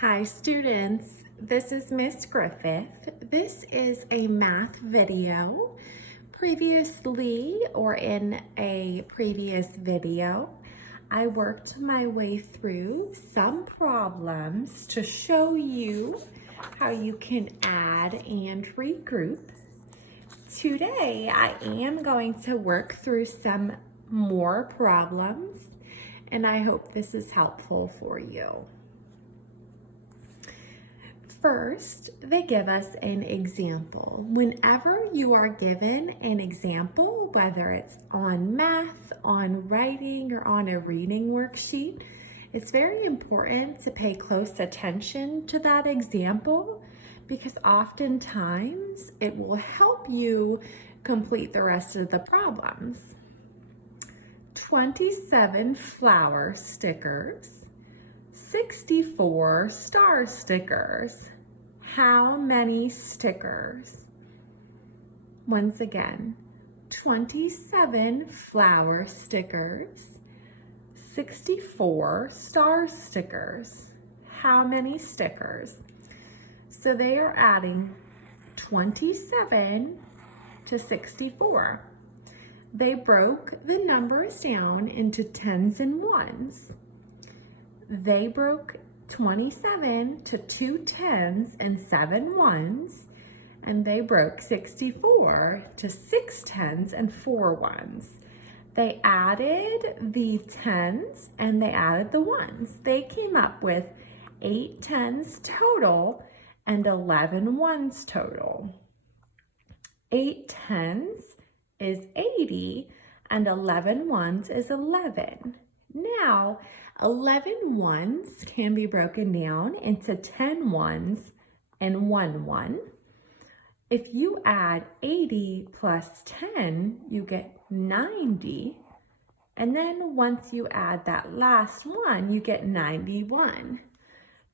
Hi students, this is Miss Griffith. This is a math video. Previously, or in a previous video, I worked my way through some problems to show you how you can add and regroup. Today, I am going to work through some more problems, and I hope this is helpful for you. First, they give us an example. Whenever you are given an example, whether it's on math, on writing, or on a reading worksheet, it's very important to pay close attention to that example because oftentimes it will help you complete the rest of the problems. 27 flower stickers, 64 star stickers. How many stickers? Once again, 27 flower stickers, 64 star stickers. How many stickers? So they are adding 27 to 64. They broke the numbers down into tens and ones. They broke 27 to 2 tens and 7 ones, and they broke 64 to 6 tens and 4 ones. They added the tens and they added the ones. They came up with 8 tens total and 11 ones total. 8 tens is 80 and 11 ones is 11. Now, 11 ones can be broken down into 10 ones and 1 one. If you add 80 plus 10, you get 90. And then once you add that last one, you get 91.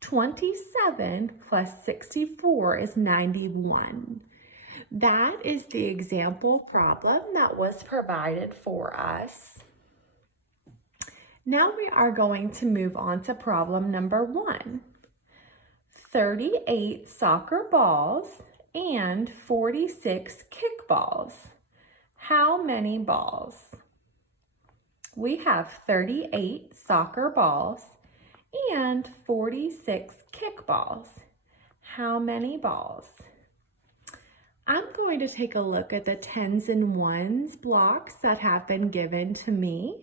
27 plus 64 is 91. That is the example problem that was provided for us. Now we are going to move on to problem number 1. 38 soccer balls and 46 kickballs. How many balls? We have 38 soccer balls and 46 kickballs. How many balls? I'm going to take a look at the tens and ones blocks that have been given to me.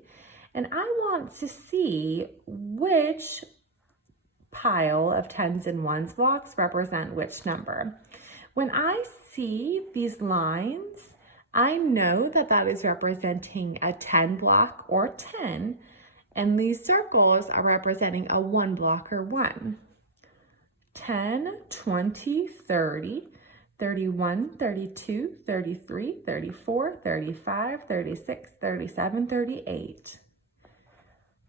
And I want to see which pile of tens and ones blocks represent which number. When I see these lines, I know that that is representing a 10 block or 10, and these circles are representing a 1 block or 1. 10, 20, 30, 31, 32, 33, 34, 35, 36, 37, 38.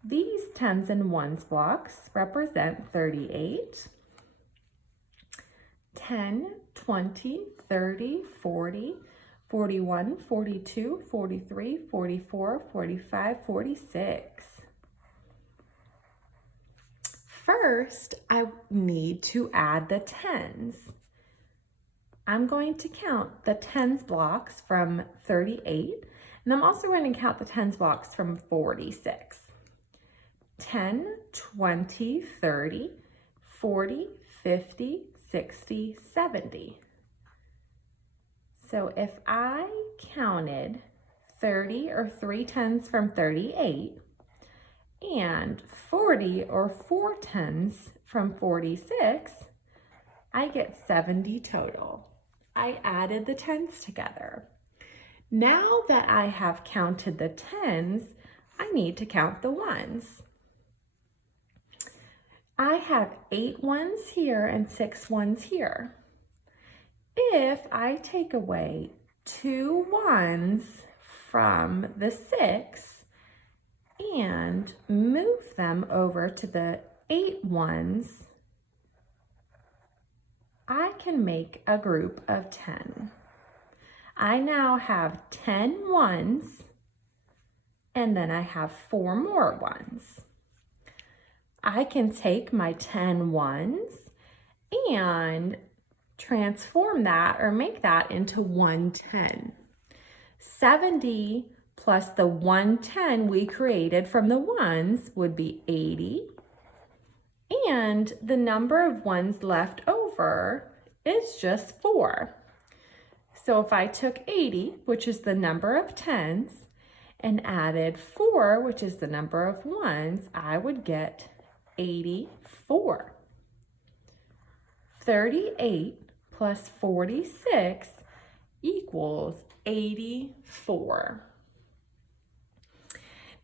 These tens and ones blocks represent 38, 10, 20, 30, 40, 41, 42, 43, 44, 45, 46. First, I need to add the tens. I'm going to count the tens blocks from 38, and I'm also going to count the tens blocks from 46. 10, 20, 30, 40, 50, 60, 70. So if I counted 30 or 3 tens from 38 and 40 or 4 tens from 46, I get 70 total. I added the tens together. Now that I have counted the tens, I need to count the ones. I have 8 ones here and 6 ones here. If I take away 2 ones from the 6 and move them over to the 8 ones, I can make a group of 10. I now have 10 ones, and then I have 4 more ones. I can take my 10 ones and transform that or make that into 110. 70 plus the 110 we created from the ones would be 80. And the number of ones left over is just 4. So if I took 80, which is the number of tens, and added 4, which is the number of ones, I would get 84. 38 plus 46 equals 84.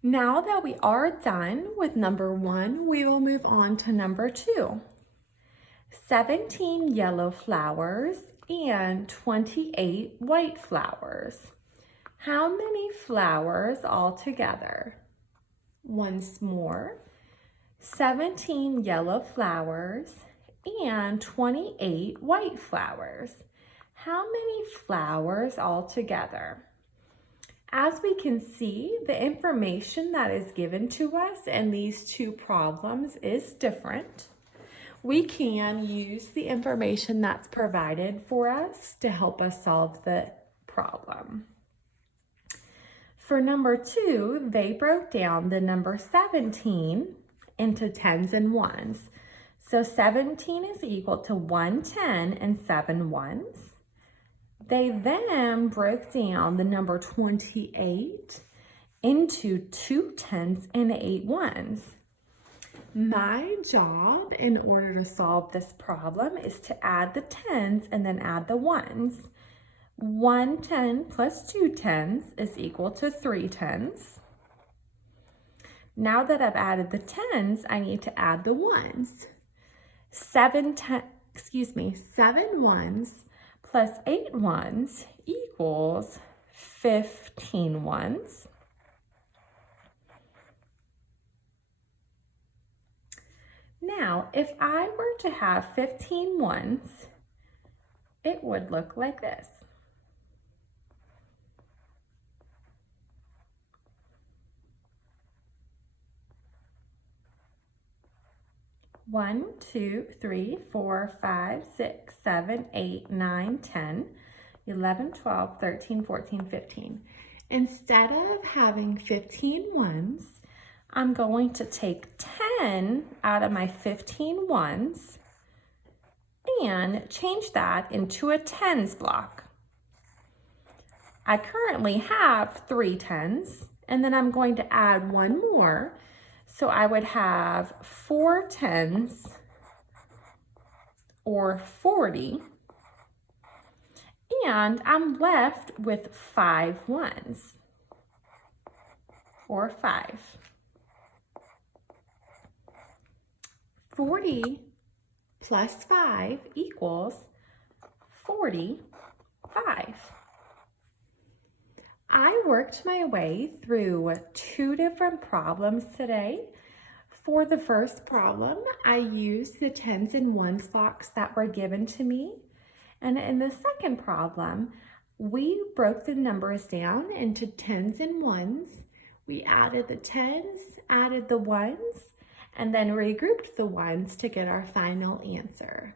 Now that we are done with number 1, we will move on to number 2. 17 yellow flowers and 28 white flowers. How many flowers altogether? Once more, 17 yellow flowers and 28 white flowers. How many flowers altogether? As we can see, the information that is given to us in these two problems is different. We can use the information that's provided for us to help us solve the problem. For number 2, they broke down the number 17 into tens and ones. So 17 is equal to 110 and 7 ones. They then broke down the number 28 into 2 tens and 8 ones. My job in order to solve this problem is to add the tens and then add the ones. 1 10 plus 2 tens is equal to 3 tens. Now that I've added the tens, I need to add the ones. 7 ones plus 8 ones equals 15 ones. Now, if I were to have 15 ones, it would look like this. One, 2, 3, 4, 5, 6, 7, 8, 9, 10, 11, 12, 13, 14, 15. Instead of having 15 ones, I'm going to take 10 out of my 15 ones and change that into a tens block. I currently have 3 tens, and then I'm going to add one more. So I would have 4 tens, or 40, and I'm left with 5 ones, or 5. 40 plus 5 equals 45. I worked my way through 2 different problems today. For the first problem, I used the tens and ones blocks that were given to me. And in the second problem, we broke the numbers down into tens and ones. We added the tens, added the ones, and then regrouped the ones to get our final answer.